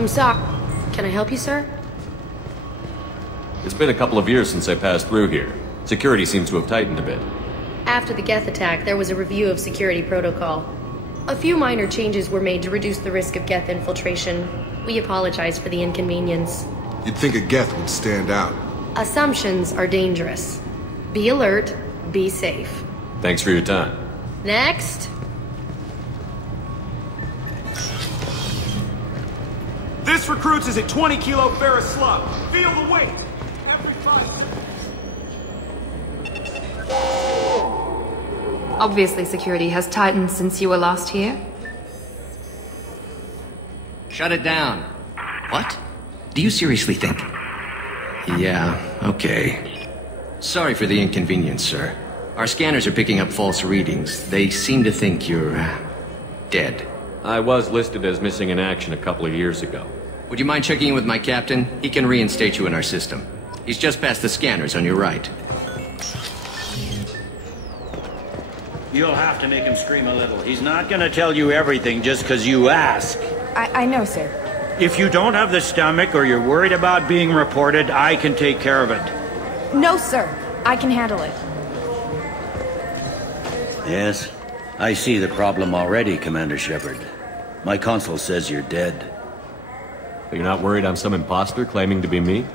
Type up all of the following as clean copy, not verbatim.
I'm sorry. Can I help you, sir? It's been a couple of years since I passed through here. Security seems to have tightened a bit. After the Geth attack, there was a review of security protocol. A few minor changes were made to reduce the risk of Geth infiltration. We apologize for the inconvenience. You'd think a Geth would stand out. Assumptions are dangerous. Be alert, be safe. Thanks for your time. Next. This recruits is a 20-kilo ferrous slug. Feel the weight. Every 5 seconds. Obviously, security has tightened since you were last here. Shut it down. What? Do you seriously think? Yeah, okay. Sorry for the inconvenience, sir. Our scanners are picking up false readings. They seem to think you're dead. I was listed as missing in action a couple of years ago. Would you mind checking in with my captain? He can reinstate you in our system. He's just past the scanners on your right. You'll have to make him scream a little. He's not gonna tell you everything just because you ask. I know, sir. If you don't have the stomach or you're worried about being reported, I can take care of it. No, sir. I can handle it. Yes, I see the problem already, Commander Shepard. My console says you're dead. But you're not worried I'm some imposter claiming to be me?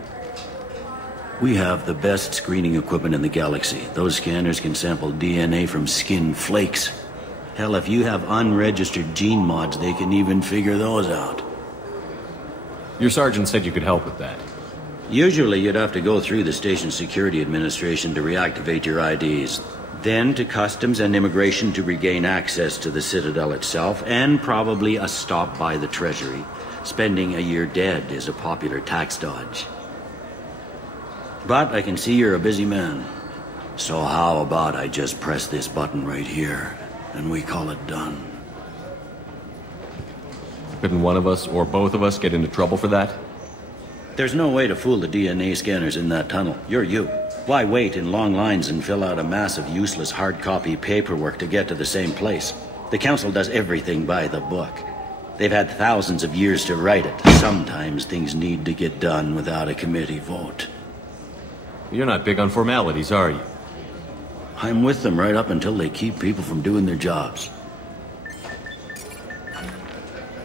We have the best screening equipment in the galaxy. Those scanners can sample DNA from skin flakes. Hell, if you have unregistered gene mods, they can even figure those out. Your sergeant said you could help with that. Usually you'd have to go through the station security administration to reactivate your IDs. Then to customs and immigration to regain access to the Citadel itself, and probably a stop by the Treasury. Spending a year dead is a popular tax dodge. But I can see you're a busy man. So how about I just press this button right here, and we call it done? Couldn't one of us, or both of us, get into trouble for that? There's no way to fool the DNA scanners in that tunnel. You're you. Why wait in long lines and fill out a massive useless hard copy paperwork to get to the same place? The Council does everything by the book. They've had thousands of years to write it. Sometimes things need to get done without a committee vote. You're not big on formalities, are you? I'm with them right up until they keep people from doing their jobs.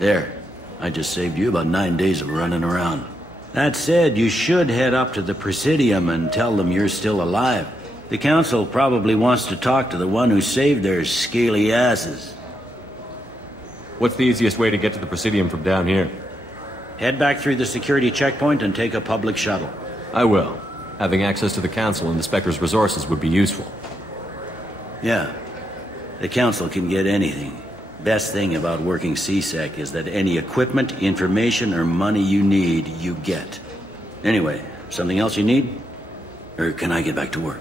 There. I just saved you about 9 days of running around. That said, you should head up to the Presidium and tell them you're still alive. The Council probably wants to talk to the one who saved their scaly asses. What's the easiest way to get to the Presidium from down here? Head back through the security checkpoint and take a public shuttle. I will. Having access to the Council and the Spectre's resources would be useful. Yeah. The Council can get anything. Best thing about working CSEC is that any equipment, information, or money you need, you get. Anyway, something else you need? Or can I get back to work?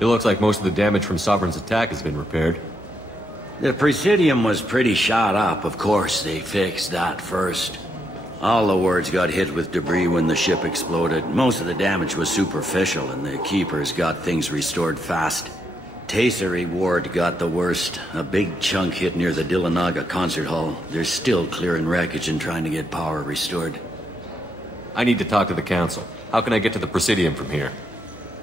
It looks like most of the damage from Sovereign's attack has been repaired. The Presidium was pretty shot up. Of course, they fixed that first. All the wards got hit with debris when the ship exploded. Most of the damage was superficial, and the Keepers got things restored fast. Tasery Ward got the worst. A big chunk hit near the Dillanaga concert hall. They're still clearing wreckage and trying to get power restored. I need to talk to the Council. How can I get to the Presidium from here?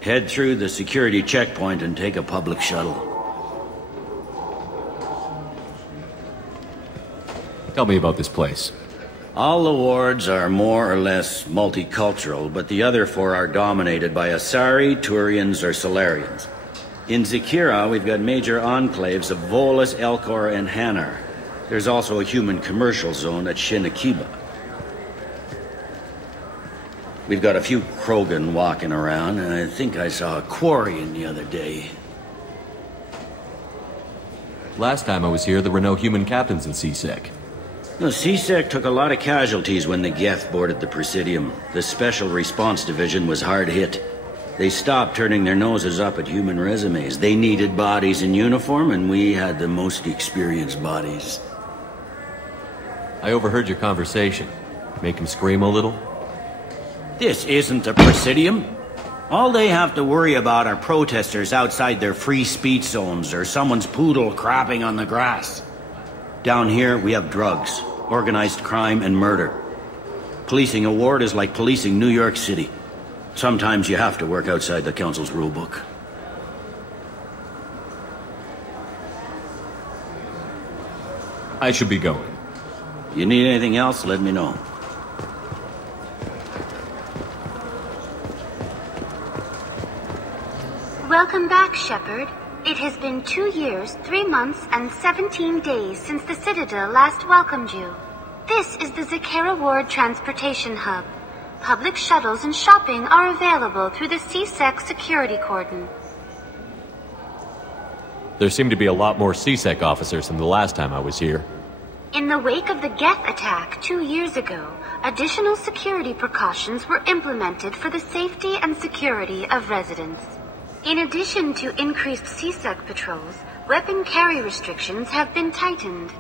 Head through the security checkpoint and take a public shuttle. Tell me about this place. All the wards are more or less multicultural, but the other four are dominated by Asari, Turians, or Solarians. In Zakira, we've got major enclaves of Volus, Elcor, and Hanar. There's also a human commercial zone at Shinakiba. We've got a few Krogan walking around, and I think I saw a Quarian the other day. Last time I was here, there were no human captains in CSEC. The CSEC took a lot of casualties when the Geth boarded the Presidium. The Special Response Division was hard hit. They stopped turning their noses up at human resumes. They needed bodies in uniform, and we had the most experienced bodies. I overheard your conversation. Make him scream a little? This isn't a Presidium. All they have to worry about are protesters outside their free speech zones or someone's poodle crapping on the grass. Down here, we have drugs, organized crime, and murder. Policing a ward is like policing New York City. Sometimes you have to work outside the Council's rulebook. I should be going. You need anything else, let me know. Welcome back, Shepard. It has been 2 years, 3 months, and 17 days since the Citadel last welcomed you. This is the Zakira Ward Transportation Hub. Public shuttles and shopping are available through the CSEC security cordon. There seem to be a lot more CSEC officers than the last time I was here. In the wake of the Geth attack 2 years ago, additional security precautions were implemented for the safety and security of residents. In addition to increased CSEC patrols, weapon carry restrictions have been tightened.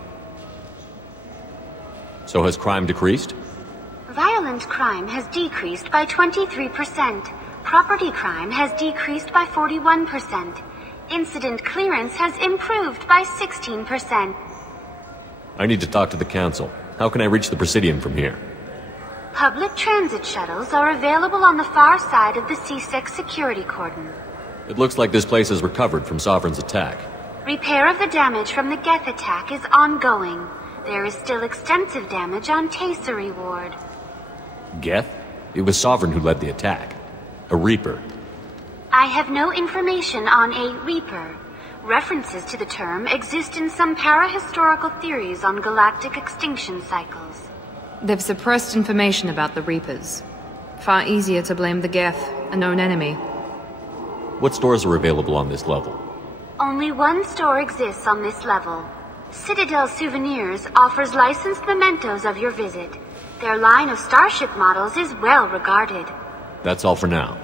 So has crime decreased? Violent crime has decreased by 23%. Property crime has decreased by 41%. Incident clearance has improved by 16%. I need to talk to the Council. How can I reach the Presidium from here? Public transit shuttles are available on the far side of the CSEC security cordon. It looks like this place is recovered from Sovereign's attack. Repair of the damage from the Geth attack is ongoing. There is still extensive damage on Tasery Ward. Geth? It was Sovereign who led the attack. A Reaper. I have no information on a Reaper. References to the term exist in some para-historical theories on galactic extinction cycles. They've suppressed information about the Reapers. Far easier to blame the Geth, a known enemy. What stores are available on this level? Only one store exists on this level. Citadel Souvenirs offers licensed mementos of your visit. Their line of starship models is well regarded. That's all for now.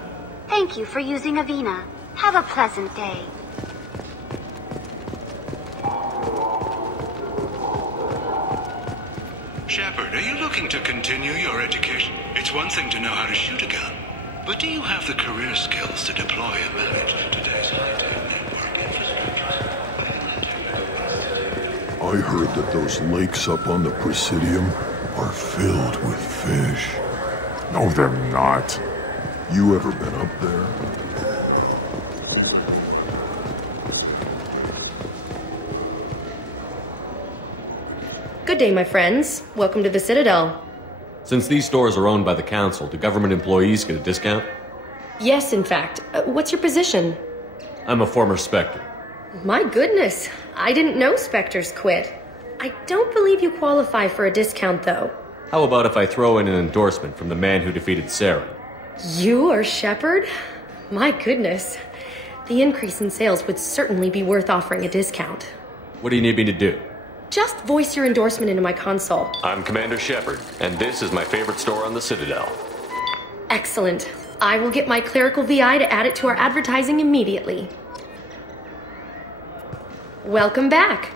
Thank you for using Avina. Have a pleasant day. Shepard, are you looking to continue your education? It's one thing to know how to shoot a gun, but do you have the career skills to deploy and manage today's high-tech network infrastructure? I heard that those lakes up on the Presidium are filled with fish. No, they're not. You ever been up there? Good day, my friends. Welcome to the Citadel. Since these stores are owned by the Council, do government employees get a discount? Yes, in fact. What's your position? I'm a former Spectre. My goodness. I didn't know Spectres quit. I don't believe you qualify for a discount, though. How about if I throw in an endorsement from the man who defeated Saren? You are Shepard? My goodness. The increase in sales would certainly be worth offering a discount. What do you need me to do? Just voice your endorsement into my console. I'm Commander Shepard, and this is my favorite store on the Citadel. Excellent. I will get my clerical VI to add it to our advertising immediately. Welcome back.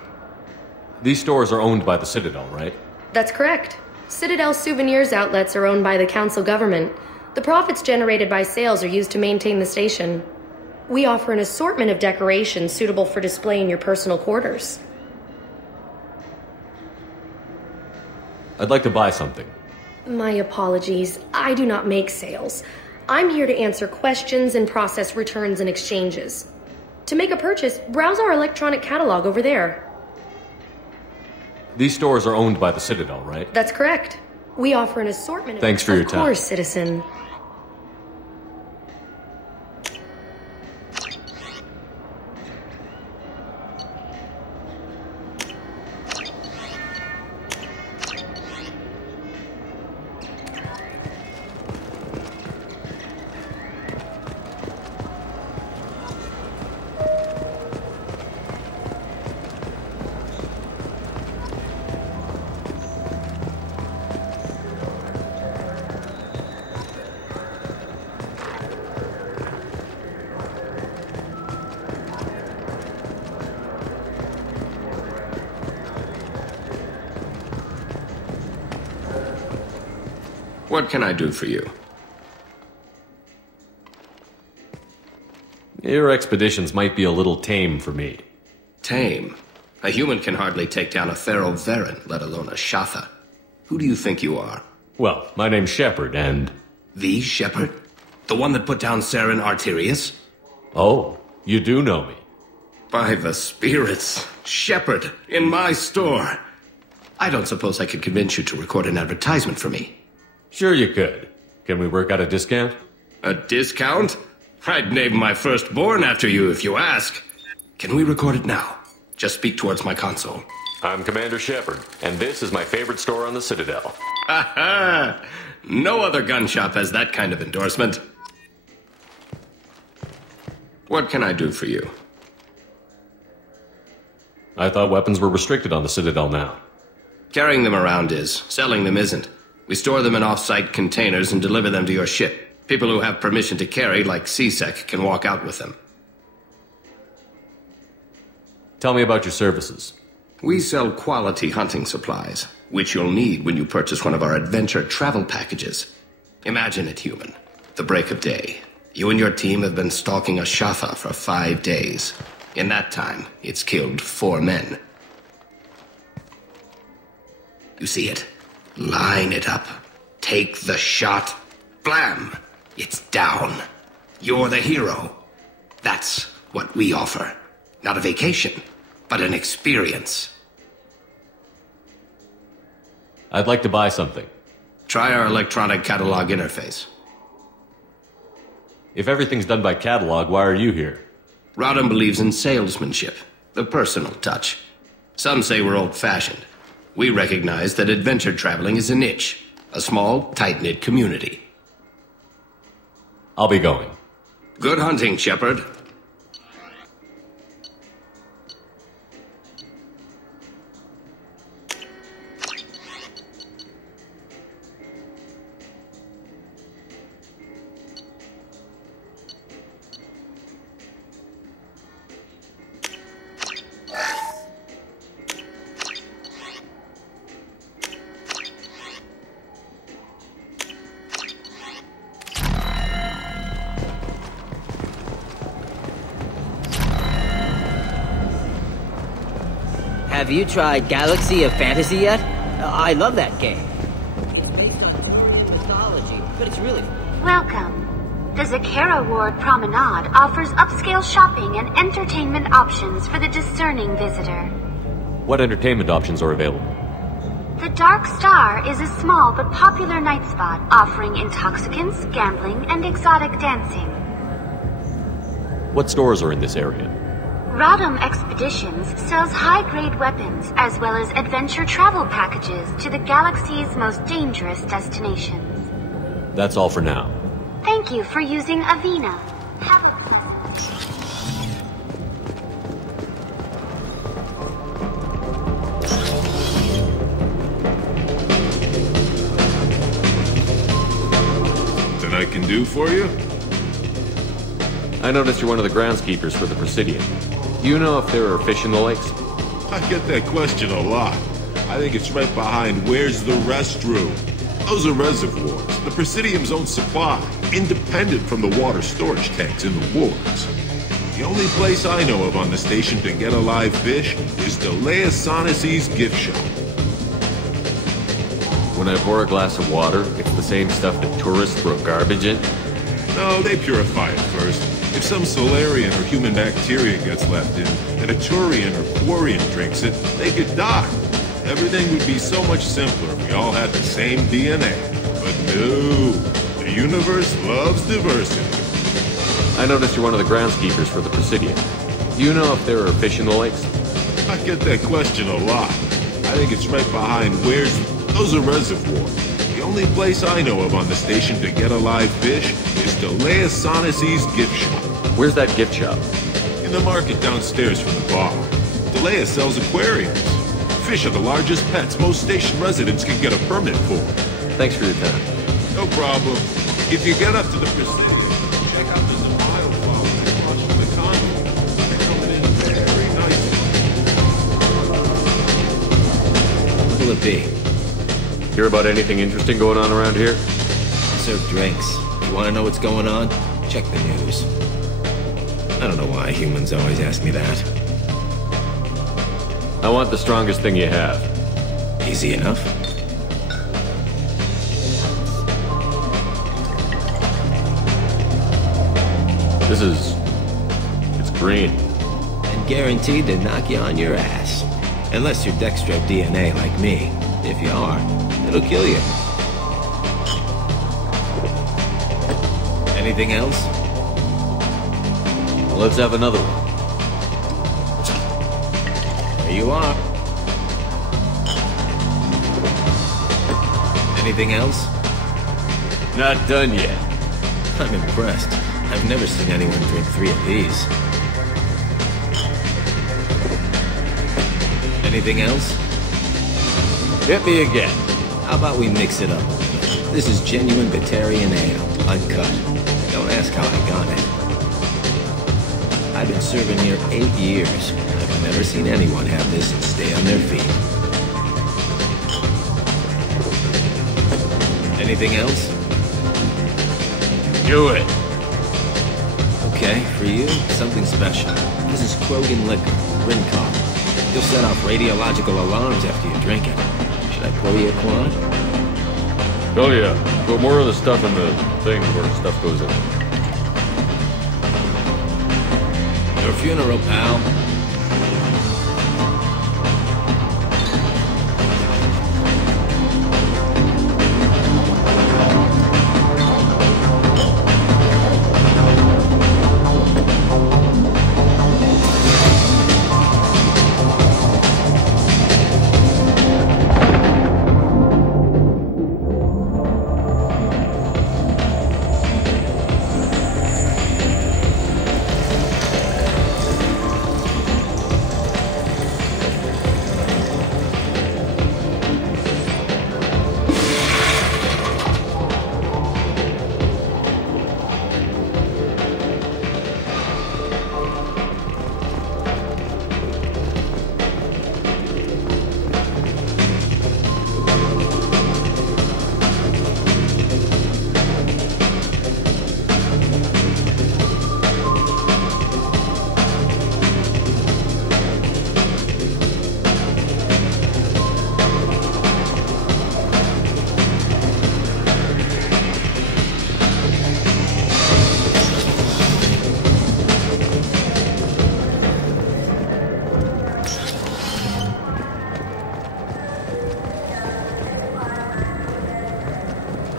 These stores are owned by the Citadel, right? That's correct. Citadel souvenirs outlets are owned by the Council government. The profits generated by sales are used to maintain the station. We offer an assortment of decorations suitable for display in your personal quarters. I'd like to buy something. My apologies. I do not make sales. I'm here to answer questions and process returns and exchanges. To make a purchase, browse our electronic catalog over there. These stores are owned by the Citadel, right? That's correct. We offer an assortment of... Thanks for your time. Of course, citizen. What can I do for you? Your expeditions might be a little tame for me. Tame? A human can hardly take down a Theroveren, let alone a Shatha. Who do you think you are? Well, my name's Shepard, and... The Shepard? The one that put down Saren Arterius? Oh, you do know me. By the spirits. Shepard, in my store. I don't suppose I could convince you to record an advertisement for me. Sure you could. Can we work out a discount? A discount? I'd name my firstborn after you if you ask. Can we record it now? Just speak towards my console. I'm Commander Shepard, and this is my favorite store on the Citadel. Ha ha! No other gun shop has that kind of endorsement. What can I do for you? I thought weapons were restricted on the Citadel now. Carrying them around is. Selling them isn't. We store them in off-site containers and deliver them to your ship. People who have permission to carry, like CSEC, can walk out with them. Tell me about your services. We sell quality hunting supplies, which you'll need when you purchase one of our adventure travel packages. Imagine it, human. The break of day. You and your team have been stalking a Shatha for 5 days. In that time, it's killed 4 men. You see it? Line it up. Take the shot. Blam! It's down. You're the hero. That's what we offer. Not a vacation, but an experience. I'd like to buy something. Try our electronic catalog interface. If everything's done by catalog, why are you here? Rodham believes in salesmanship, the personal touch. Some say we're old-fashioned. We recognize that adventure traveling is a niche, a small, tight-knit community. I'll be going. Good hunting, Shepard. Have you tried Galaxy of Fantasy yet? I love that game. It's based on mythology, but it's really... Welcome. The Zakera Ward Promenade offers upscale shopping and entertainment options for the discerning visitor. What entertainment options are available? The Dark Star is a small but popular night spot offering intoxicants, gambling, and exotic dancing. What stores are in this area? Rodham Expeditions sells high-grade weapons as well as adventure travel packages to the galaxy's most dangerous destinations. That's all for now. Thank you for using Avena. Have a That I can do for you? I noticed you're one of the groundskeepers for the Presidium. Do you know if there are fish in the lakes? I get that question a lot. I think it's right behind where's the restroom. Those are reservoirs, the Presidium's own supply, independent from the water storage tanks in the wards. The only place I know of on the station to get a live fish is the Leosanisi's gift shop. When I pour a glass of water, it's the same stuff that tourists throw garbage in? No, they purify it first. If some Solarian or human bacteria gets left in, and a Turian or Quarian drinks it, they could die. Everything would be so much simpler if we all had the same DNA. But no, the universe loves diversity. I noticed you're one of the groundskeepers for the Presidium. Do you know if there are fish in the lakes? I get that question a lot. I think it's right behind where's... Those are reservoirs. The only place I know of on the station to get a live fish is the Leosanisi's gift shop. Where's that gift shop? In the market downstairs from the bar. Delea sells aquariums. Fish are the largest pets most station residents can get a permit for. Thanks for your time. No problem. If you get up to the Presidium, check out the bioflowers across from the convoy. They're coming in very nicely. What will it be? Hear about anything interesting going on around here? Serve drinks. You want to know what's going on? Check the news. I don't know why humans always ask me that. I want the strongest thing you have. Easy enough. It's green. And guaranteed to knock you on your ass. Unless you're Dextro DNA like me. If you are, it'll kill you. Anything else? Let's have another one. There you are. Anything else? Not done yet. I'm impressed. I've never seen anyone drink 3 of these. Anything else? Hit me again. How about we mix it up? This is genuine Batarian ale, uncut. Don't ask how I got it. I've been serving here 8 years. I've never seen anyone have this and stay on their feet. Anything else? Do it. Okay, for you, something special. This is Krogan liquor, Rincon. You'll set off radiological alarms after you drink it. Should I pour you a quad? Oh yeah. Put more of the stuff in the thing where stuff goes in. Your funeral, pal.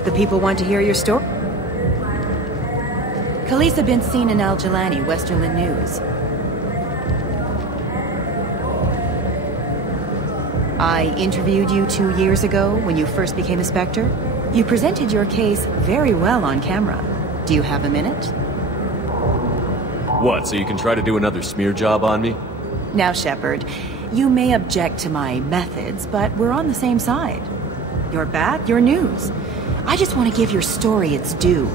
The people want to hear your story. Khaleesa bint Sinan al-Jalani, Westerland News. I interviewed you 2 years ago when you first became a Spectre. You presented your case very well on camera. Do you have a minute? What, so you can try to do another smear job on me? Now, Shepard, you may object to my methods, but we're on the same side. You're back, you're news. I just want to give your story its due.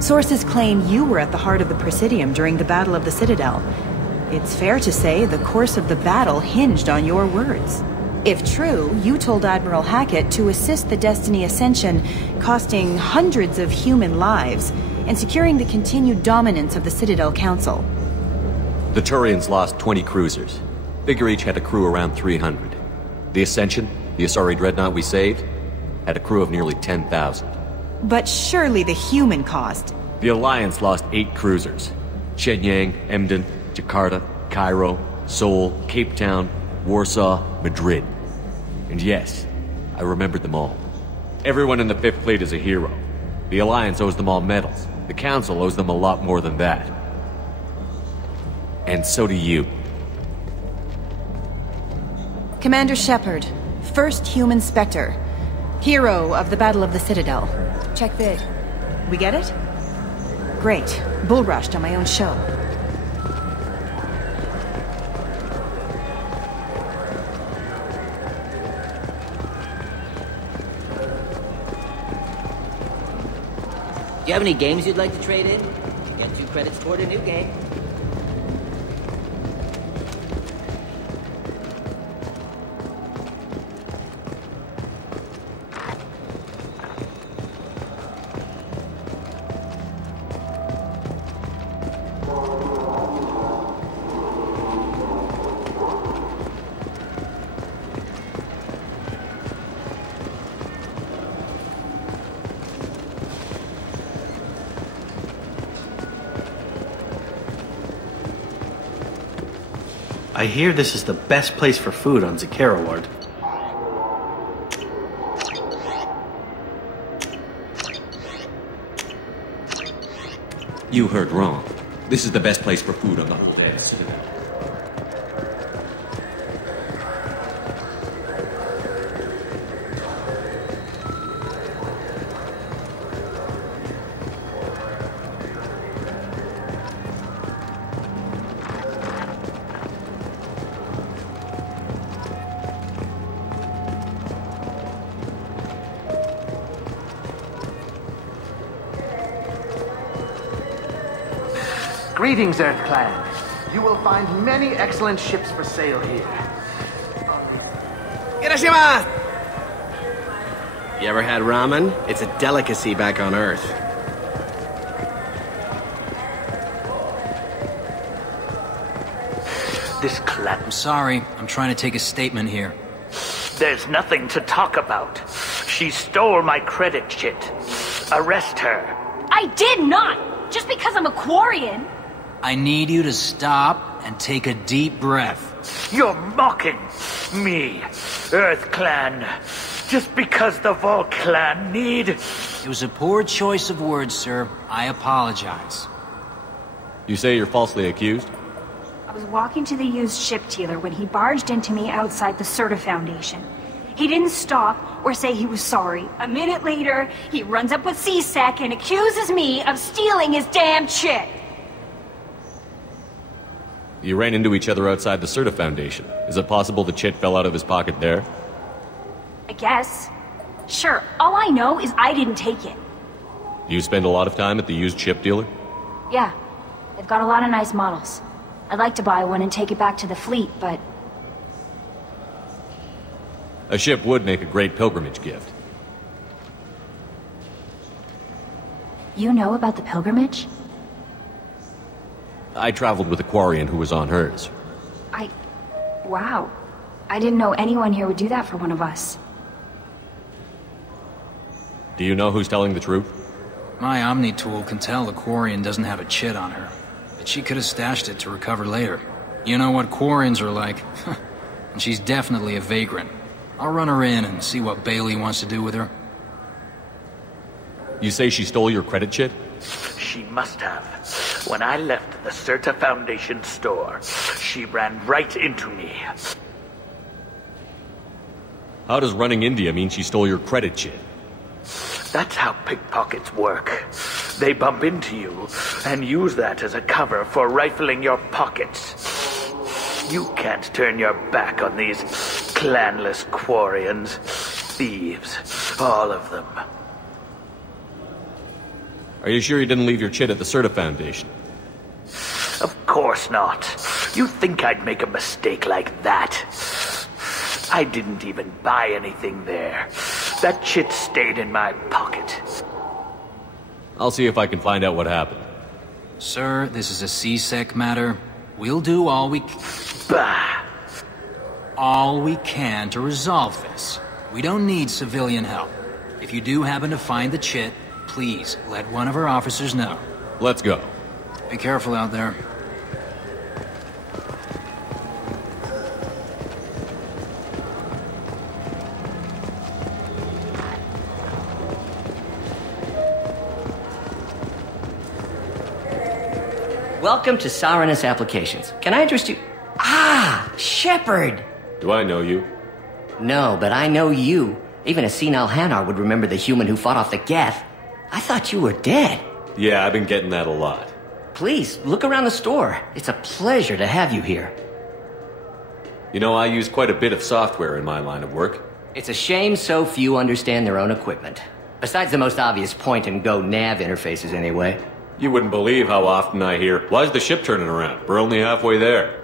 Sources claim you were at the heart of the Presidium during the Battle of the Citadel. It's fair to say the course of the battle hinged on your words. If true, you told Admiral Hackett to assist the Destiny Ascension, costing hundreds of human lives, and securing the continued dominance of the Citadel Council. The Turians lost 20 cruisers. Figure each had a crew around 300. The Ascension, the Asari dreadnought we saved, had a crew of nearly 10,000. But surely the human cost. The Alliance lost 8 cruisers. Shenyang, Emden, Jakarta, Cairo, Seoul, Cape Town, Warsaw, Madrid. And yes, I remembered them all. Everyone in the 5th Fleet is a hero. The Alliance owes them all medals. The Council owes them a lot more than that. And so do you. Commander Shepard, first human Spectre. Hero of the Battle of the Citadel. Check vid. We get it? Great. Bull rushed on my own show. Do you have any games you'd like to trade in? Get 2 credits toward a new game. I hear this is the best place for food on Zakera Ward. You heard wrong. This is the best place for food on the whole damn Citadel. Greetings, Earth Clan. You will find many excellent ships for sale here. Hiroshima! You ever had ramen? It's a delicacy back on Earth. This clan... I'm sorry. I'm trying to take a statement here. There's nothing to talk about. She stole my credit chit. Arrest her. I did not! Just because I'm a Quarian. I need you to stop and take a deep breath. You're mocking me, Earth Clan. Just because the Vol Clan need... It was a poor choice of words, sir. I apologize. You say you're falsely accused? I was walking to the used ship dealer when he barged into me outside the Serta Foundation. He didn't stop or say he was sorry. A minute later, he runs up with C-Sec and accuses me of stealing his damn chit. You ran into each other outside the Serta Foundation. Is it possible the chit fell out of his pocket there? I guess. Sure, all I know is I didn't take it. Do you spend a lot of time at the used ship dealer? Yeah, they've got a lot of nice models. I'd like to buy one and take it back to the fleet, but... A ship would make a great pilgrimage gift. You know about the pilgrimage? I traveled with a Quarian who was on hers. Wow. I didn't know anyone here would do that for one of us. Do you know who's telling the truth? My Omni tool can tell the Quarian doesn't have a chit on her, but she could have stashed it to recover later. You know what Quarians are like. and she's definitely a vagrant. I'll run her in and see what Bailey wants to do with her. You say she stole your credit chit? She must have. When I left the Certa Foundation store, she ran right into me. How does running into you mean she stole your credit chit? That's how pickpockets work. They bump into you and use that as a cover for rifling your pockets. You can't turn your back on these clanless quarians. Thieves. All of them. Are you sure you didn't leave your chit at the Certa Foundation? Of course not. You think I'd make a mistake like that? I didn't even buy anything there. That chit stayed in my pocket. I'll see if I can find out what happened. Sir, this is a C-Sec matter. We'll do all we can to resolve this. We don't need civilian help. If you do happen to find the chit, please let one of our officers know. Let's go. Be careful out there. Welcome to Saranus Applications. Can I interest you? Ah, Shepard! Do I know you? No, but I know you. Even a senile Hanar would remember the human who fought off the Geth. I thought you were dead. Yeah, I've been getting that a lot. Please, look around the store. It's a pleasure to have you here. You know, I use quite a bit of software in my line of work. It's a shame so few understand their own equipment. Besides the most obvious point-and-go nav interfaces, anyway. You wouldn't believe how often I hear, "Why's the ship turning around? We're only halfway there."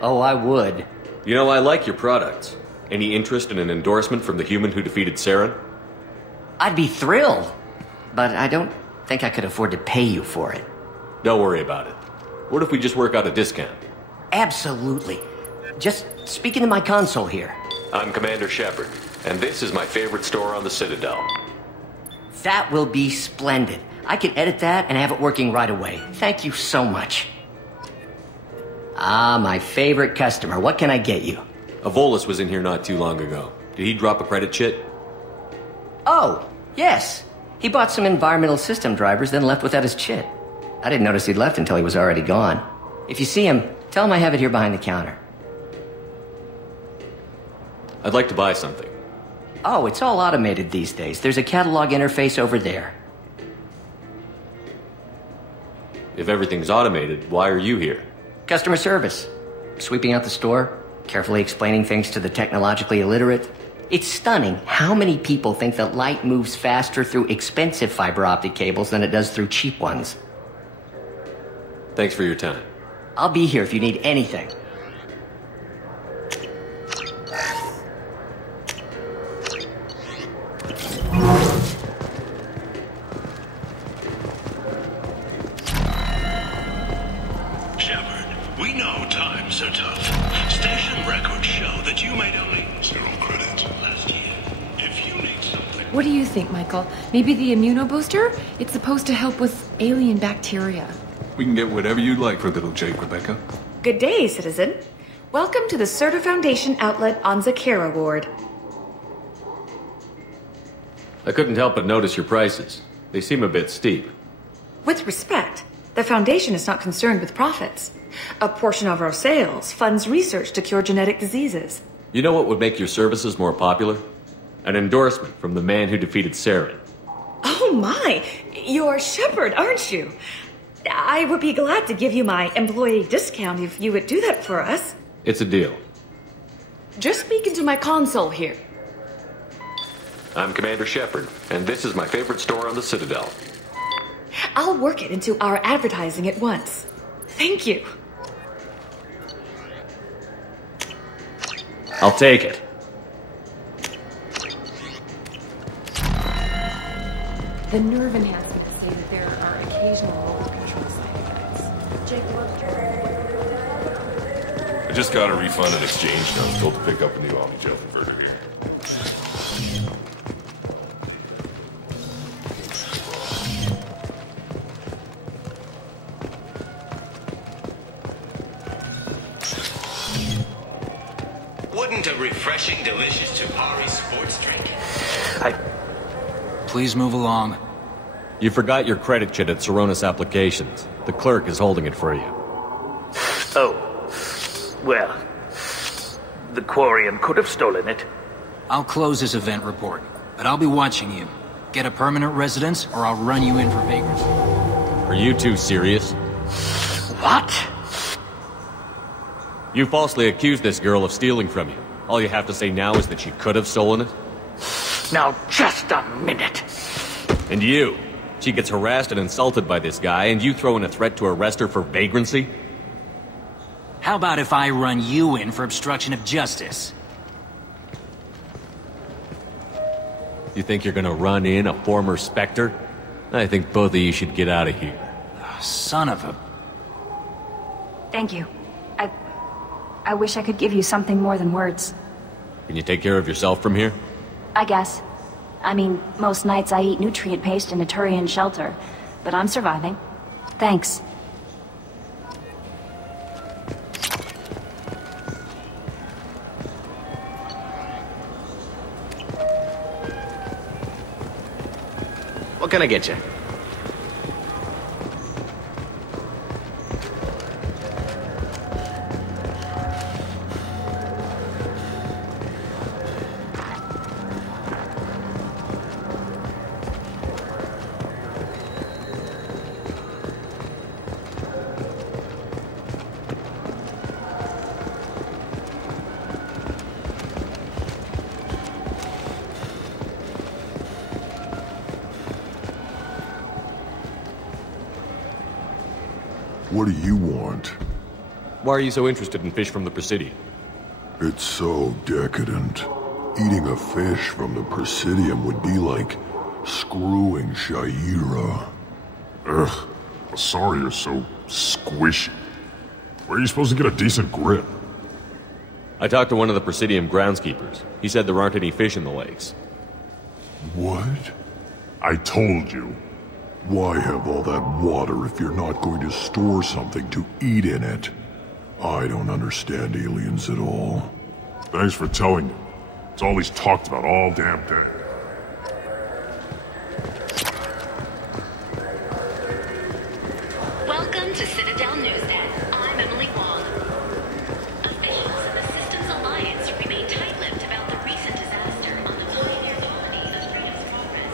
Oh, I would. You know, I like your products. Any interest in an endorsement from the human who defeated Saren? I'd be thrilled. But I don't think I could afford to pay you for it. Don't worry about it. What if we just work out a discount? Absolutely. Just speak into my console here. I'm Commander Shepard, and this is my favorite store on the Citadel. That will be splendid. I can edit that and have it working right away. Thank you so much. Ah, my favorite customer. What can I get you? Avolis was in here not too long ago. Did he drop a credit chit? Oh, yes. He bought some environmental system drivers, then left without his chit. I didn't notice he'd left until he was already gone. If you see him, tell him I have it here behind the counter. I'd like to buy something. Oh, it's all automated these days. There's a catalog interface over there. If everything's automated, why are you here? Customer service. Sweeping out the store, carefully explaining things to the technologically illiterate. It's stunning how many people think that light moves faster through expensive fiber optic cables than it does through cheap ones. Thanks for your time. I'll be here if you need anything. Shepard, we know times are tough. Station records show that you made only 0 credits last year. If you need something... What do you think, Michael? Maybe the immunobooster? It's supposed to help with alien bacteria. We can get whatever you'd like for little Jake, Rebecca. Good day, citizen. Welcome to the Certa Foundation outlet on Zakera Ward. I couldn't help but notice your prices. They seem a bit steep. With respect, the Foundation is not concerned with profits. A portion of our sales funds research to cure genetic diseases. You know what would make your services more popular? An endorsement from the man who defeated Saren. Oh my! You're Shepard, aren't you? I would be glad to give you my employee discount if you would do that for us. It's a deal. Just speak into my console here. I'm Commander Shepard, and this is my favorite store on the Citadel. I'll work it into our advertising at once. Thank you. I'll take it. The nerve enhancements say that there are occasional remote control side effects. Jake, I just got a refund and exchange, and I was told to pick up a new Omni-Gel converter here. Wouldn't a refreshing, delicious Chipari sports drink? Please move along. You forgot your credit chit at Saronis Applications. The clerk is holding it for you. Oh. Well, the Quarian could have stolen it. I'll close this event report, but I'll be watching you. Get a permanent residence, or I'll run you in for vagrancy. Are you two serious? What? You falsely accused this girl of stealing from you. All you have to say now is that she could have stolen it? Now, just a minute. And you? She gets harassed and insulted by this guy, and you throw in a threat to arrest her for vagrancy? How about if I run you in for obstruction of justice? You think you're gonna run in a former Spectre? I think both of you should get out of here. Son of a... Thank you. I wish I could give you something more than words. Can you take care of yourself from here? I guess. I mean, most nights I eat nutrient paste in a Turian shelter, but I'm surviving. Thanks. What can I get you? What do you want? Why are you so interested in fish from the Presidium? It's so decadent. Eating a fish from the Presidium would be like screwing Shaira. Ugh, sorry you're so squishy. Where are you supposed to get a decent grip? I talked to one of the Presidium groundskeepers. He said there aren't any fish in the lakes. What? I told you. Why have all that water if you're not going to store something to eat in it? I don't understand aliens at all. Thanks for telling me. It's all he's talked about all damn day. Welcome to Citadel Newsnet. I'm Emily Wong. Officials in the Systems Alliance remain tight-lipped about the recent disaster on the pioneer colony of Freedom's Progress.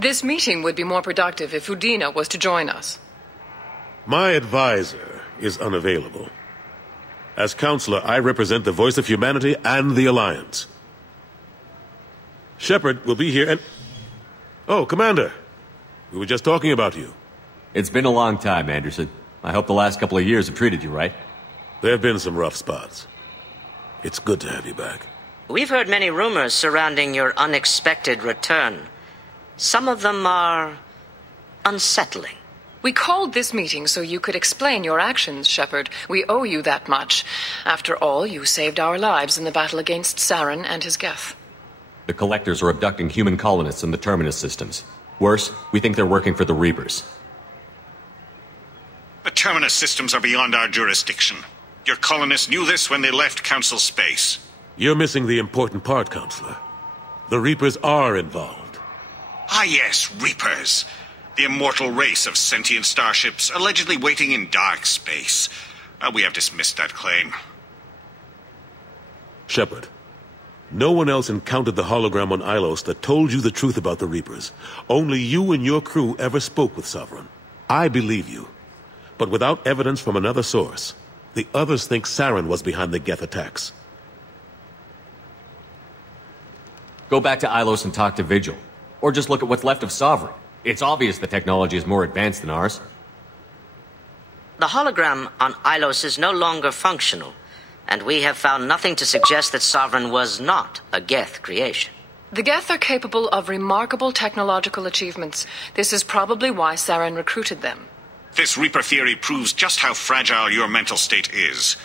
This meeting would be more productive if Udina was to join us. My advisor is unavailable. As counselor, I represent the voice of humanity and the Alliance. Shepard will be here and... Oh, Commander. We were just talking about you. It's been a long time, Anderson. I hope the last couple of years have treated you right. There have been some rough spots. It's good to have you back. We've heard many rumors surrounding your unexpected return. Some of them are unsettling. We called this meeting so you could explain your actions, Shepard. We owe you that much. After all, you saved our lives in the battle against Saren and his Geth. The Collectors are abducting human colonists in the Terminus systems. Worse, we think they're working for the Reapers. The Terminus systems are beyond our jurisdiction. Your colonists knew this when they left Council space. You're missing the important part, Counselor. The Reapers are involved. Ah yes, Reapers. The immortal race of sentient starships allegedly waiting in dark space. We have dismissed that claim. Shepard, no one else encountered the hologram on Ilos that told you the truth about the Reapers. Only you and your crew ever spoke with Sovereign. I believe you. But without evidence from another source, the others think Saren was behind the Geth attacks. Go back to Ilos and talk to Vigil. Or just look at what's left of Sovereign. It's obvious the technology is more advanced than ours. The hologram on Ilos is no longer functional, and we have found nothing to suggest that Sovereign was not a Geth creation. The Geth are capable of remarkable technological achievements. This is probably why Saren recruited them. This Reaper theory proves just how fragile your mental state is.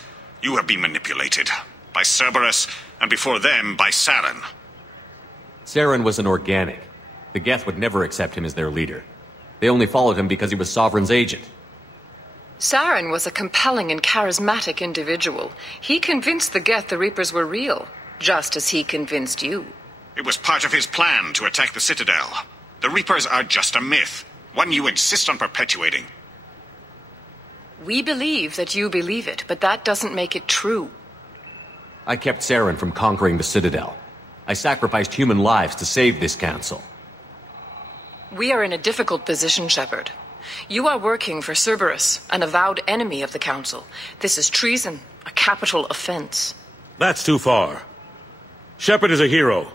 You have been manipulated. By Cerberus, and before them, by Saren. Saren was an organic. The Geth would never accept him as their leader. They only followed him because he was Sovereign's agent. Saren was a compelling and charismatic individual. He convinced the Geth the Reapers were real, just as he convinced you. It was part of his plan to attack the Citadel. The Reapers are just a myth, one you insist on perpetuating. We believe that you believe it, but that doesn't make it true. I kept Saren from conquering the Citadel. I sacrificed human lives to save this council. We are in a difficult position, Shepard. You are working for Cerberus, an avowed enemy of the Council. This is treason, a capital offense. That's too far. Shepard is a hero.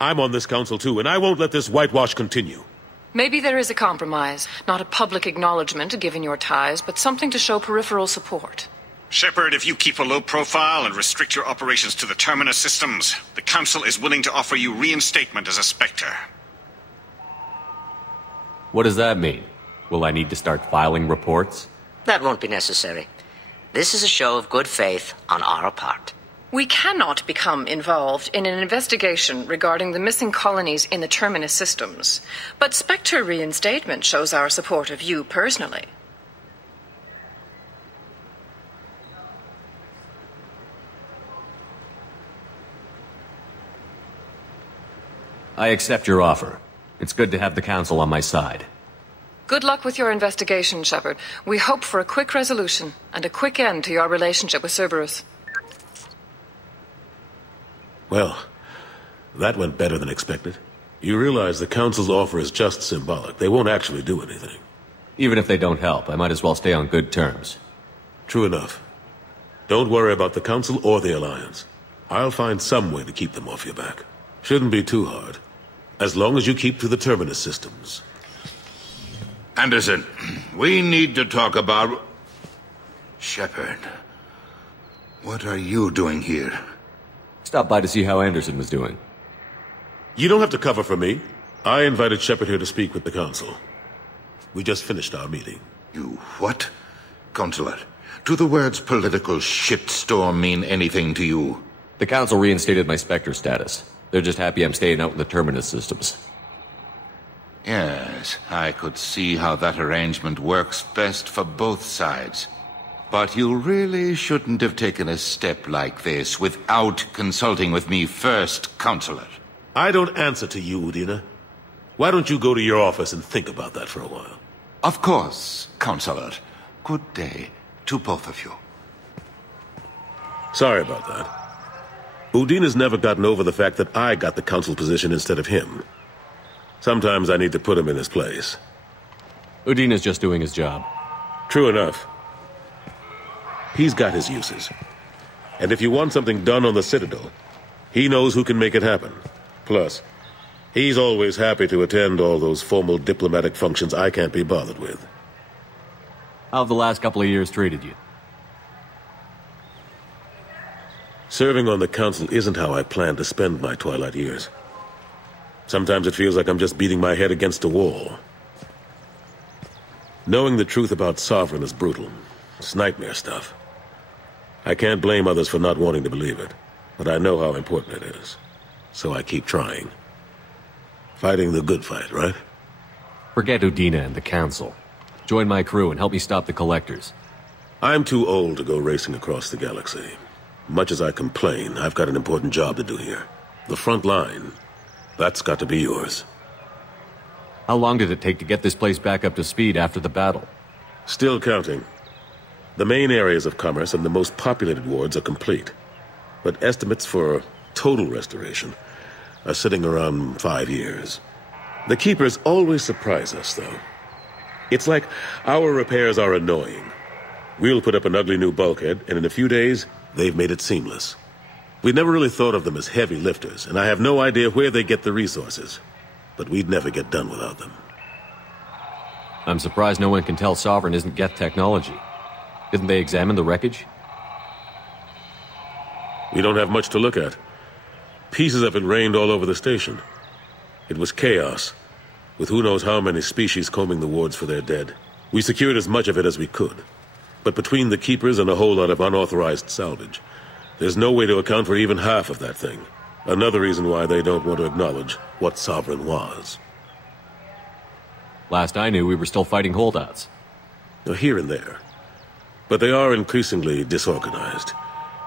I'm on this council too, and I won't let this whitewash continue. Maybe there is a compromise. Not a public acknowledgement given your ties, but something to show peripheral support. Shepard, if you keep a low profile and restrict your operations to the Terminus systems, the Council is willing to offer you reinstatement as a Spectre. What does that mean? Will I need to start filing reports? That won't be necessary. This is a show of good faith on our part. We cannot become involved in an investigation regarding the missing colonies in the Terminus systems, but Spectre reinstatement shows our support of you personally. I accept your offer. It's good to have the Council on my side. Good luck with your investigation, Shepard. We hope for a quick resolution and a quick end to your relationship with Cerberus. Well, that went better than expected. You realize the Council's offer is just symbolic. They won't actually do anything. Even if they don't help, I might as well stay on good terms. True enough. Don't worry about the Council or the Alliance. I'll find some way to keep them off your back. Shouldn't be too hard. As long as you keep to the Terminus systems. Anderson, we need to talk about... Shepard. What are you doing here? Stopped by to see how Anderson was doing. You don't have to cover for me. I invited Shepard here to speak with the Council. We just finished our meeting. You what? Consular, do the words political shitstorm mean anything to you? The Council reinstated my Spectre status. They're just happy I'm staying out in the Terminus systems. Yes, I could see how that arrangement works best for both sides. But you really shouldn't have taken a step like this without consulting with me first, Counselor. I don't answer to you, Udina. Why don't you go to your office and think about that for a while? Of course, Counselor. Good day to both of you. Sorry about that. Udina's never gotten over the fact that I got the Council position instead of him. Sometimes I need to put him in his place. Udina's just doing his job. True enough. He's got his uses. And if you want something done on the Citadel, he knows who can make it happen. Plus, he's always happy to attend all those formal diplomatic functions I can't be bothered with. How have the last couple of years treated you? Serving on the Council isn't how I plan to spend my twilight years. Sometimes it feels like I'm just beating my head against a wall. Knowing the truth about Sovereign is brutal. It's nightmare stuff. I can't blame others for not wanting to believe it, but I know how important it is. So I keep trying. Fighting the good fight, right? Forget Udina and the Council. Join my crew and help me stop the Collectors. I'm too old to go racing across the galaxy. Much as I complain, I've got an important job to do here. The front line. That's got to be yours. How long did it take to get this place back up to speed after the battle? Still counting. The main areas of commerce and the most populated wards are complete. But estimates for total restoration are sitting around 5 years. The Keepers always surprise us, though. It's like our repairs are annoying. We'll put up an ugly new bulkhead, and in a few days, they've made it seamless. We never really thought of them as heavy lifters, and I have no idea where they get the resources. But we'd never get done without them. I'm surprised no one can tell Sovereign isn't Geth technology. Didn't they examine the wreckage? We don't have much to look at. Pieces of it rained all over the station. It was chaos, with who knows how many species combing the wards for their dead. We secured as much of it as we could. But between the keepers and a whole lot of unauthorized salvage, there's no way to account for even half of that thing. Another reason why they don't want to acknowledge what Sovereign was. Last I knew, we were still fighting holdouts. Here and there. But they are increasingly disorganized.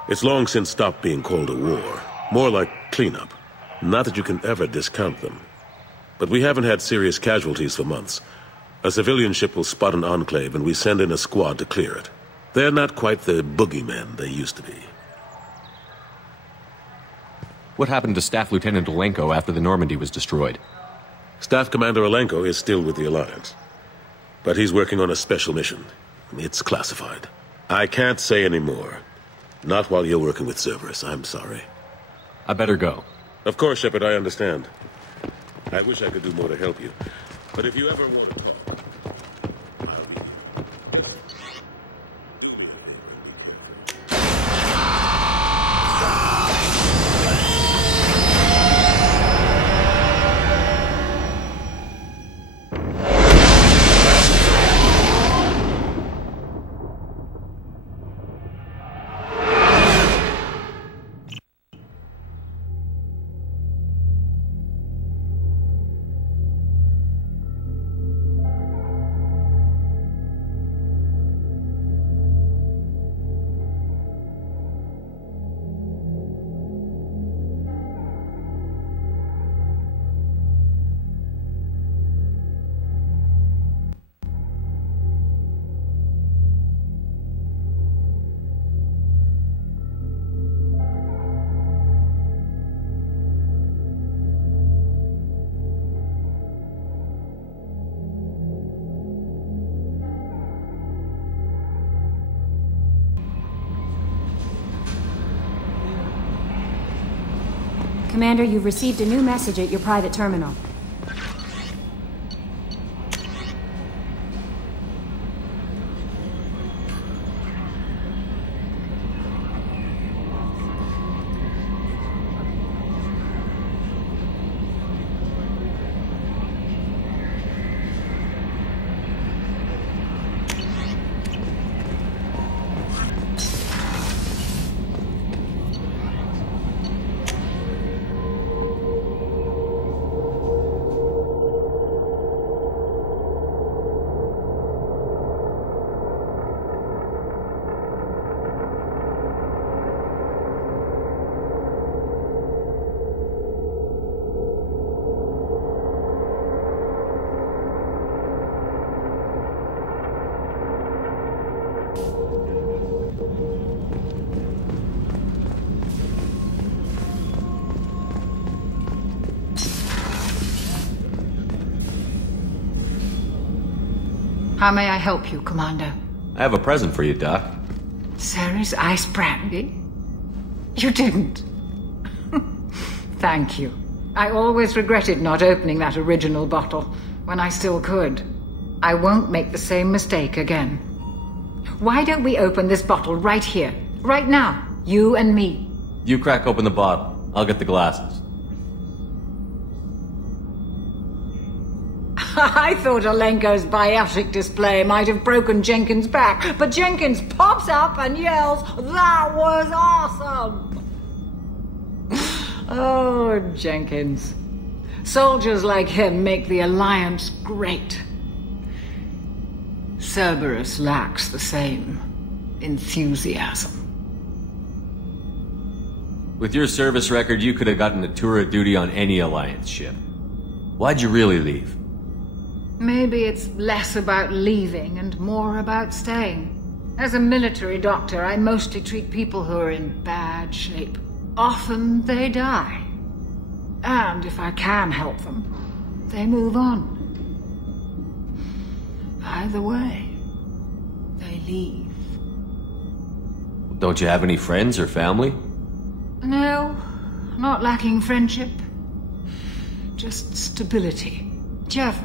It's long since stopped being called a war. More like cleanup. Not that you can ever discount them. But we haven't had serious casualties for months. A civilian ship will spot an enclave and we send in a squad to clear it. They're not quite the boogeymen they used to be. What happened to Staff Lieutenant Olenko after the Normandy was destroyed? Staff Commander Olenko is still with the Alliance. But he's working on a special mission. It's classified. I can't say any more. Not while you're working with Cerberus, I'm sorry. I better go. Of course, Shepard, I understand. I wish I could do more to help you. But if you ever want to talk... Commander, you've received a new message at your private terminal. How may I help you, Commander? I have a present for you, Doc. Ceres ice brandy? You didn't. Thank you. I always regretted not opening that original bottle when I still could. I won't make the same mistake again. Why don't we open this bottle right here, right now, you and me? You crack open the bottle. I'll get the glasses. I thought Olenko's biotic display might have broken Jenkins' back, but Jenkins pops up and yells, "That was awesome!" Oh, Jenkins. Soldiers like him make the Alliance great. Cerberus lacks the same enthusiasm. With your service record, you could have gotten a tour of duty on any Alliance ship. Why'd you really leave? Maybe it's less about leaving and more about staying. As a military doctor, I mostly treat people who are in bad shape. Often they die. And if I can help them, they move on. Either way, they leave. Don't you have any friends or family? No, not lacking friendship. Just stability. Jeff,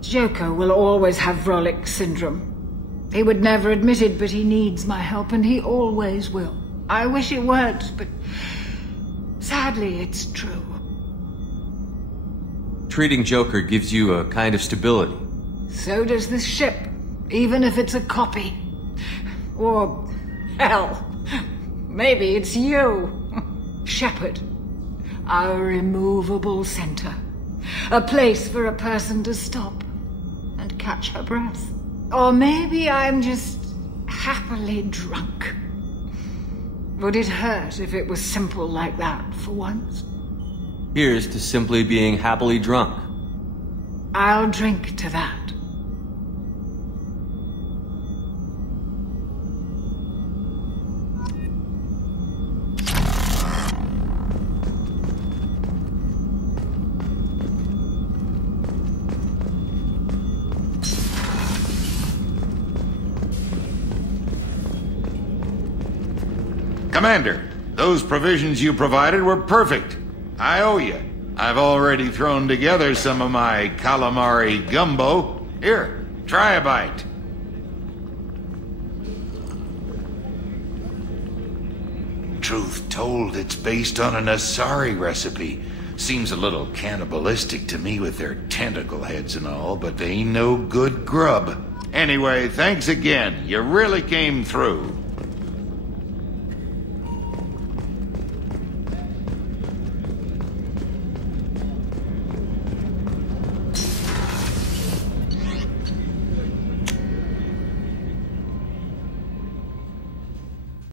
Joker will always have Vrolik syndrome. He would never admit it, but he needs my help, and he always will. I wish it weren't, but Sadly, it's true. Treating Joker gives you a kind of stability. So does this ship, even if it's a copy. Or, hell, maybe it's you. Shepard. Our immovable center. A place for a person to stop and catch her breath. Or maybe I'm just happily drunk. Would it hurt if it was simple like that for once? Here's to simply being happily drunk. I'll drink to that. Commander, those provisions you provided were perfect. I owe you. I've already thrown together some of my calamari gumbo. Here, try a bite. Truth told, it's based on an Asari recipe. Seems a little cannibalistic to me with their tentacle heads and all, but they ain't no good grub. Anyway, thanks again. You really came through.